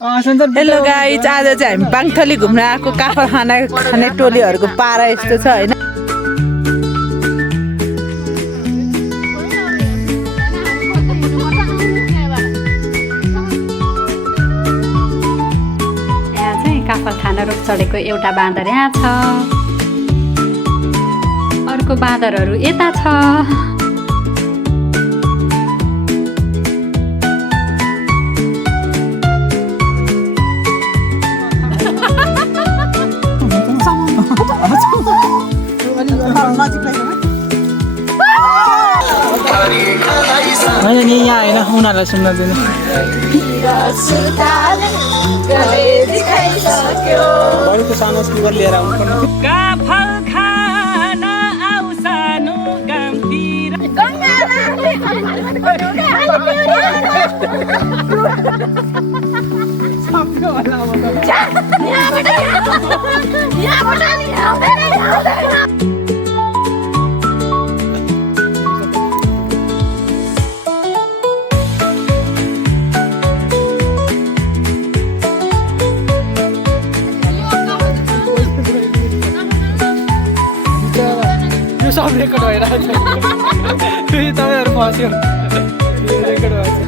Hello guys, आज चाहिँ हामी बाङथली घुम्न आएको काफल खाने टोलीहरूको पारा यस्तो छ होइन। यहाँ चाहिँ काफल खाना रुख चढेको एउटा बाँदर यहाँ छ, अर्को बाँदरहरू यता छ। होइन नि यहाँ होइन उनीहरूलाई सुन्न दिनु। बढीको सानो स्पिकर लिएर आउनुपर्ने। काफल खान आउ सानो गाउँतिर। सब रेकर्ड भइरहेको छ। फेरि तपाईँहरू फस्यो, रेकर्ड भएको छ।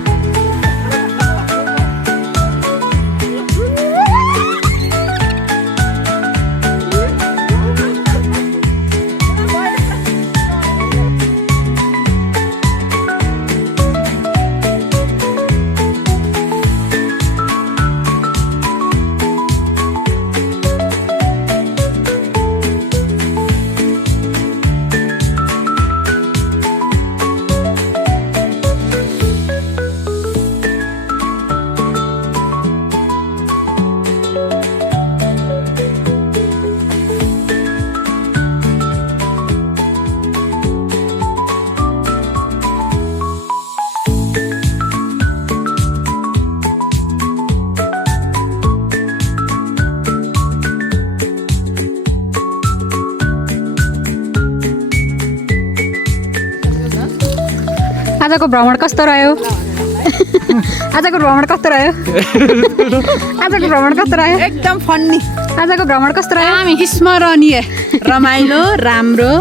आजको भ्रमण कस्तो रह्यो? आजको भ्रमण कस्तो रह्यो? आजको भ्रमण कस्तो रह्यो? एकदम फन्नी। आजको भ्रमण कस्तो रह्यो? स्मरणीय, रमाइलो, राम्रो।